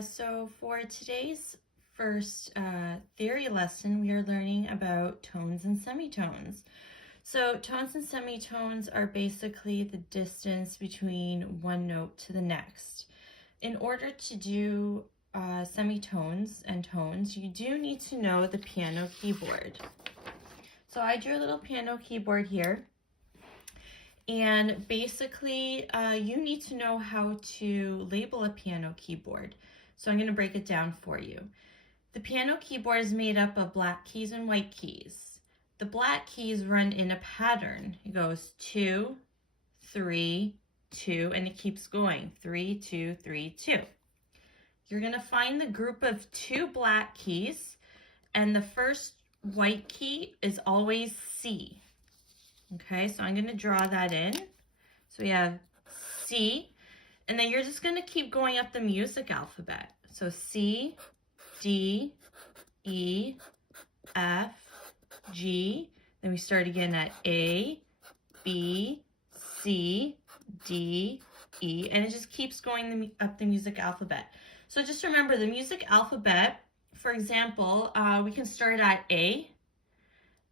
So for today's first theory lesson, we are learning about tones and semitones. So tones and semitones are basically the distance between one note to the next. In order to do semitones and tones, you do need to know the piano keyboard. So I drew a little piano keyboard here. And basically, you need to know how to label a piano keyboard. So I'm going to break it down for you. The piano keyboard is made up of black keys and white keys. The black keys run in a pattern. It goes 2, 3, 2, and it keeps going. 3, 2, 3, 2. You're going to find the group of 2 black keys, and the first white key is always C. Okay, so I'm going to draw that in. So we have C, and then you're just going to keep going up the music alphabet. So C, D, E, F, G. Then we start again at A, B, C, D, E, and it just keeps going up the music alphabet. So just remember the music alphabet, for example, we can start at A,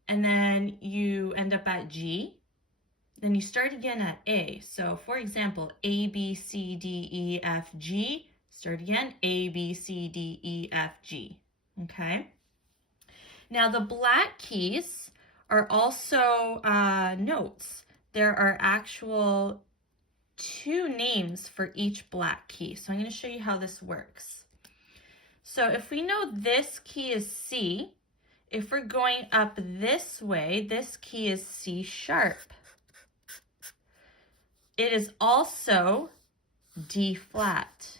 and then you end up at G. Then you start again at A. So for example, A, B, C, D, E, F, G. Start again, A, B, C, D, E, F, G. Okay? Now the black keys are also notes. There are actual 2 names for each black key. So I'm going to show you how this works. So if we know this key is C, if we're going up this way, this key is C sharp. It is also D flat.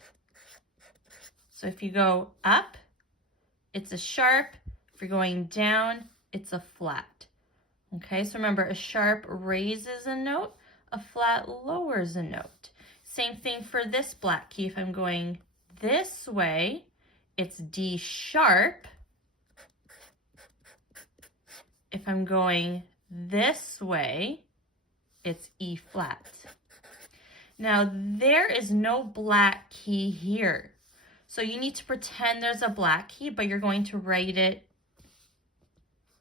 So if you go up, it's a sharp. If you're going down, it's a flat. Okay, so remember, a sharp raises a note, a flat lowers a note. Same thing for this black key. If I'm going this way, it's D sharp. If I'm going this way, it's E flat. Now, there is no black key here. So you need to pretend there's a black key, but you're going to write it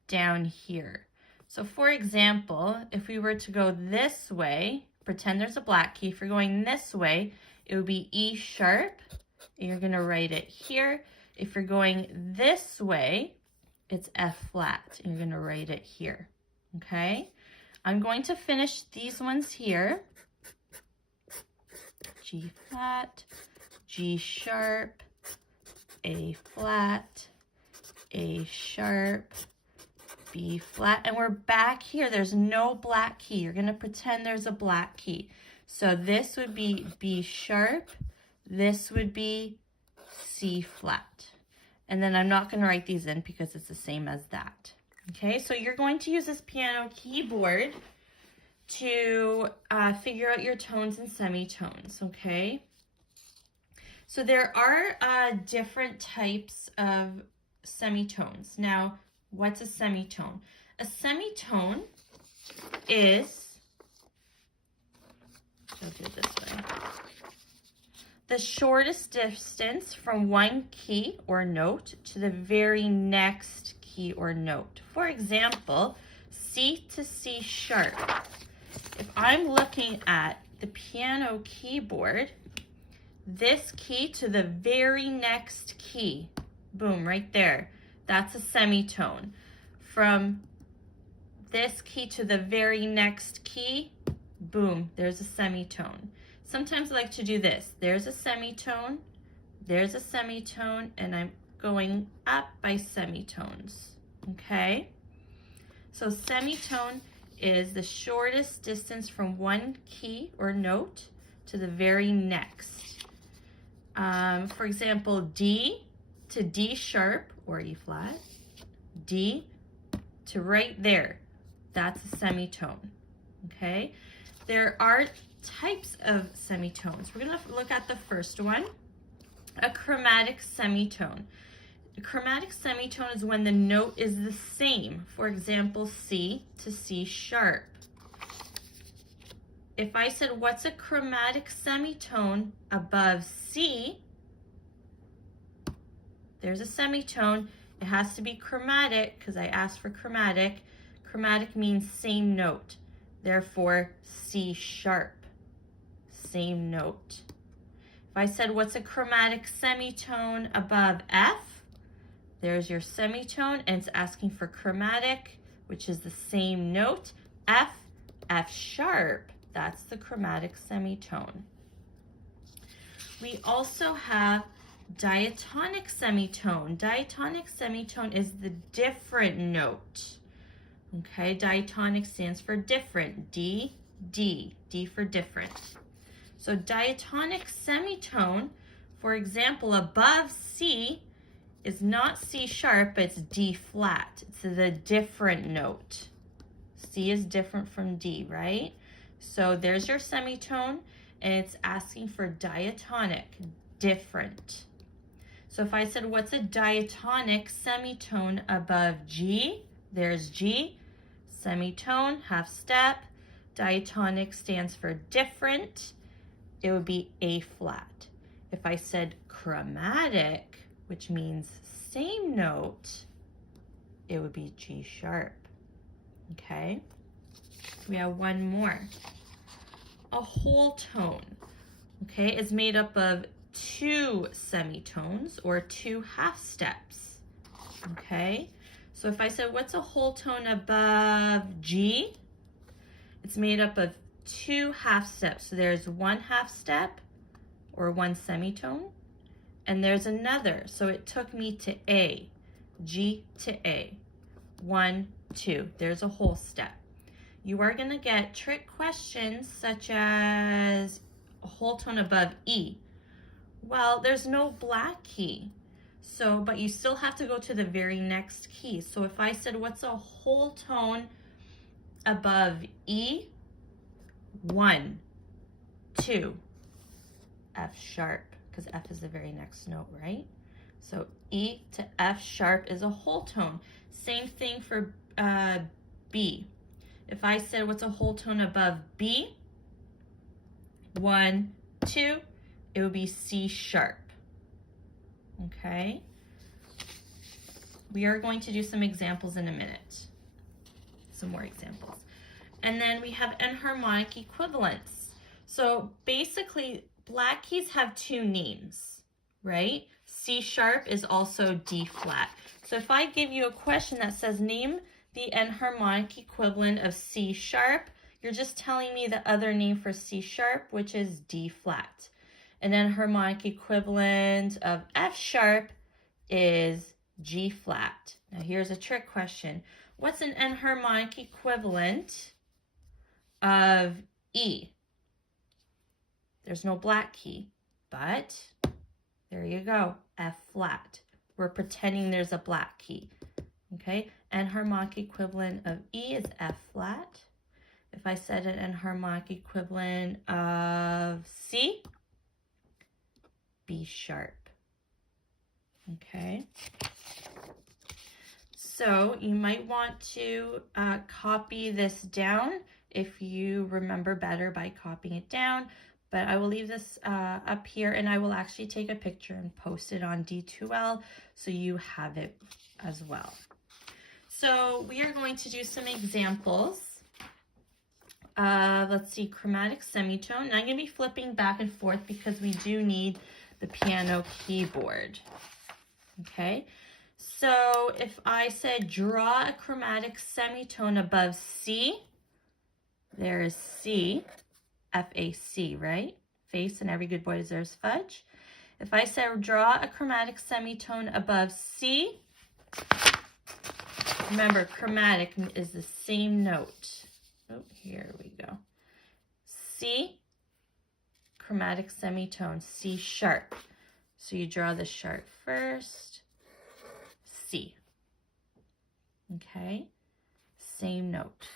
down here. So for example, if we were to go this way, pretend there's a black key. If you're going this way, it would be E sharp, and you're going to write it here. If you're going this way, it's F flat, and you're going to write it here, okay? I'm going to finish these ones here. G flat, G sharp, A flat, A sharp, B flat, and we're back here. There's no black key. You're going to pretend there's a black key. So this would be B sharp, this would be C flat. And then I'm not going to write these in because it's the same as that. Okay, so you're going to use this piano keyboard to figure out your tones and semitones, okay? So there are different types of semitones. Now, what's a semitone? A semitone is, I'll do it this way, the shortest distance from one key or note to the very next key or note. For example, C to C sharp. If I'm looking at the piano keyboard, this key to the very next key, boom, right there, that's a semitone. From this key to the very next key, boom, there's a semitone. Sometimes I like to do this. There's a semitone, and I'm going up by semitones, okay? So semitone is the shortest distance from one key or note to the very next. For example, D to D sharp or E flat, D to right there, that's a semitone, okay? There are types of semitones. We're going to look at the first one, a chromatic semitone. A chromatic semitone is when the note is the same. For example, C to C sharp. If I said, what's a chromatic semitone above C? there's a semitone. It has to be chromatic because I asked for chromatic. Chromatic means same note. Therefore, C sharp, same note. If I said, what's a chromatic semitone above F? There's your semitone, and it's asking for chromatic, which is the same note. F, F sharp, that's the chromatic semitone. We also have diatonic semitone. Diatonic semitone is the different note. Okay, diatonic stands for different. D, D, D for different. So diatonic semitone, for example, above C is not C sharp, it's D flat. It's the different note. C is different from D, right? So there's your semitone, and it's asking for diatonic, different. So if I said, what's a diatonic semitone above G? There's G, semitone, half step. Diatonic stands for different. It would be A flat. If I said chromatic, which means same note, it would be G sharp. Okay? We have one more. A whole tone, okay, is made up of two semitones or two half steps. Okay? So if I said, what's a whole tone above G? It's made up of two half steps. So there's one half step or one semitone, and there's another. So it took me to A, G to A. 1, 2. There's a whole step. You are going to get trick questions such as a whole tone above E. Well, there's no black key. So, but you still have to go to the very next key. So if I said, what's a whole tone above E? 1, 2, F sharp, because F is the very next note, right? So E to F sharp is a whole tone. Same thing for B. If I said, what's a whole tone above B? 1, 2, it would be C sharp. Okay? We are going to do some examples in a minute. Some more examples. And then we have enharmonic equivalents. So basically, black keys have two names, right? C sharp is also D flat. So if I give you a question that says, name the enharmonic equivalent of C sharp, you're just telling me the other name for C sharp, which is D flat. An enharmonic equivalent of F sharp is G flat. Now here's a trick question. What's an enharmonic equivalent of E? There's no black key, but there you go, F flat. We're pretending there's a black key, okay? Enharmonic equivalent of E is F flat. If I said an enharmonic equivalent of C, B sharp, okay? So you might want to copy this down if you remember better by copying it down, but I will leave this up here, and I will actually take a picture and post it on D2L so you have it as well. So we are going to do some examples. Let's see, chromatic semitone. And I'm going to be flipping back and forth because we do need the piano keyboard. Okay, so if I said draw a chromatic semitone above C, there is C, F-A-C, right? Face, and every good boy deserves fudge. If I said draw a chromatic semitone above C, remember chromatic is the same note. Oh, here we go. C, chromatic semitone, C sharp. So you draw the sharp first, C. Okay, same note.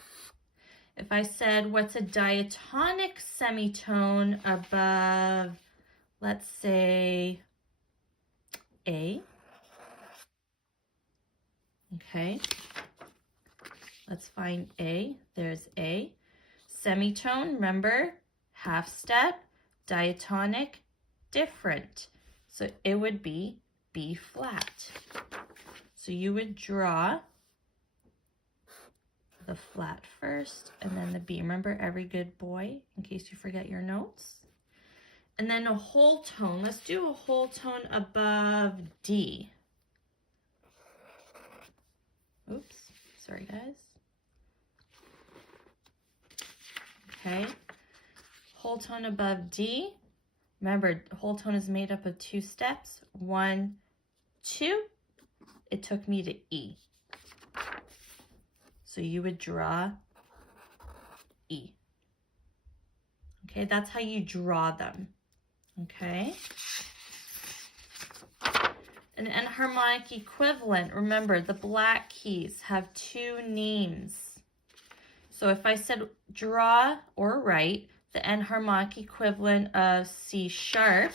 If I said, what's a diatonic semitone above, let's say, A? Okay, let's find A. There's A. Semitone, remember, half step, diatonic, different. So it would be B flat. So you would draw the flat first and then the B. Remember, every good boy, in case you forget your notes. And then a whole tone. Let's do a whole tone above D. Oops, sorry guys. Okay, whole tone above D. Remember, whole tone is made up of 2 steps. 1, 2. It took me to E. So you would draw E. Okay, that's how you draw them. Okay. An enharmonic equivalent, remember the black keys have 2 names. So if I said draw or write the enharmonic equivalent of C sharp,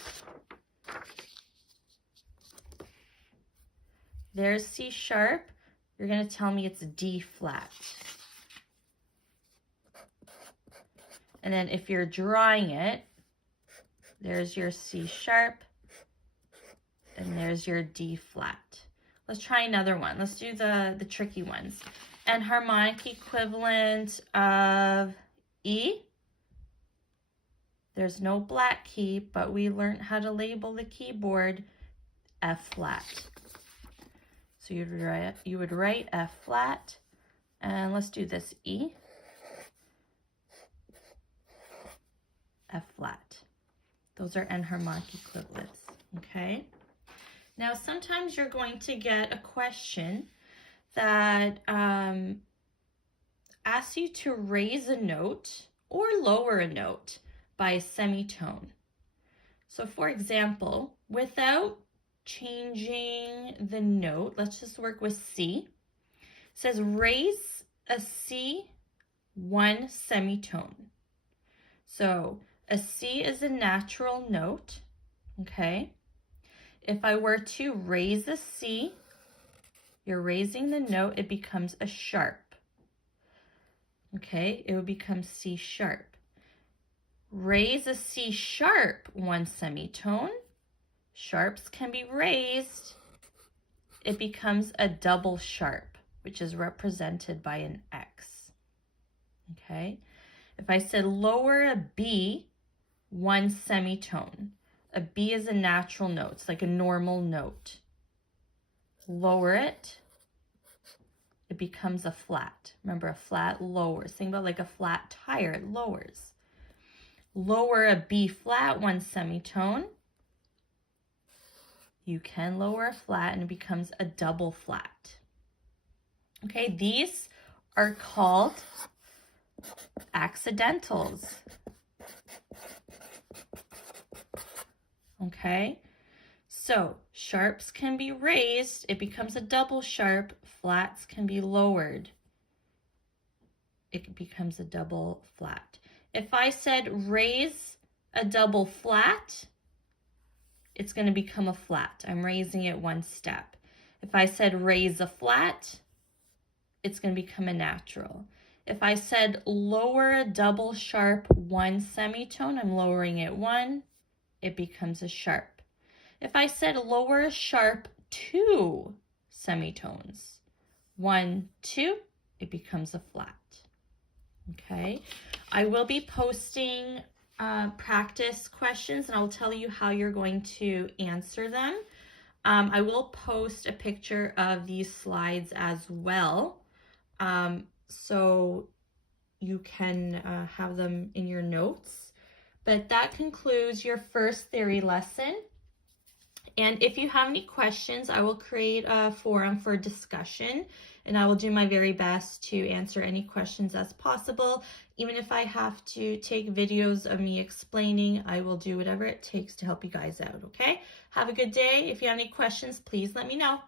there's C sharp, you're going to tell me it's D flat. And then if you're drawing it, there's your C sharp, and there's your D flat. Let's try another one. Let's do the tricky ones. Enharmonic equivalent of E. There's no black key, but we learned how to label the keyboard. F flat. So you would write F flat, and let's do this E. F flat. Those are enharmonic equivalents, okay? Now, sometimes you're going to get a question that asks you to raise a note or lower a note by a semitone. So, for example, without changing the note, let's just work with C. It says raise a C 1 semitone. So, a C is a natural note, okay? If I were to raise a C, you're raising the note, it becomes a sharp. Okay, it would become C sharp. Raise a C sharp 1 semitone. Sharps can be raised. It becomes a double sharp, which is represented by an X. Okay, if I said lower a B 1 semitone, a B is a natural note, it's like a normal note. Lower it, it becomes a flat. Remember, a flat lowers. Think about like a flat tire, it lowers. Lower a B flat 1 semitone. You can lower a flat and it becomes a double flat. Okay, these are called accidentals. Okay, so sharps can be raised, it becomes a double sharp. Flats can be lowered, it becomes a double flat. If I said raise a double flat, it's going to become a flat. I'm raising it 1 step. If I said raise a flat, it's going to become a natural. If I said lower a double sharp 1 semitone, I'm lowering it 1, it becomes a sharp. If I said lower a sharp 2 semitones, 1, 2, it becomes a flat. Okay, I will be posting practice questions and I'll tell you how you're going to answer them. I will post a picture of these slides as well, so you can have them in your notes. But that concludes your first theory lesson. And if you have any questions, I will create a forum for discussion, and I will do my very best to answer any questions as possible. Even if I have to take videos of me explaining, I will do whatever it takes to help you guys out, okay? Have a good day. If you have any questions, please let me know.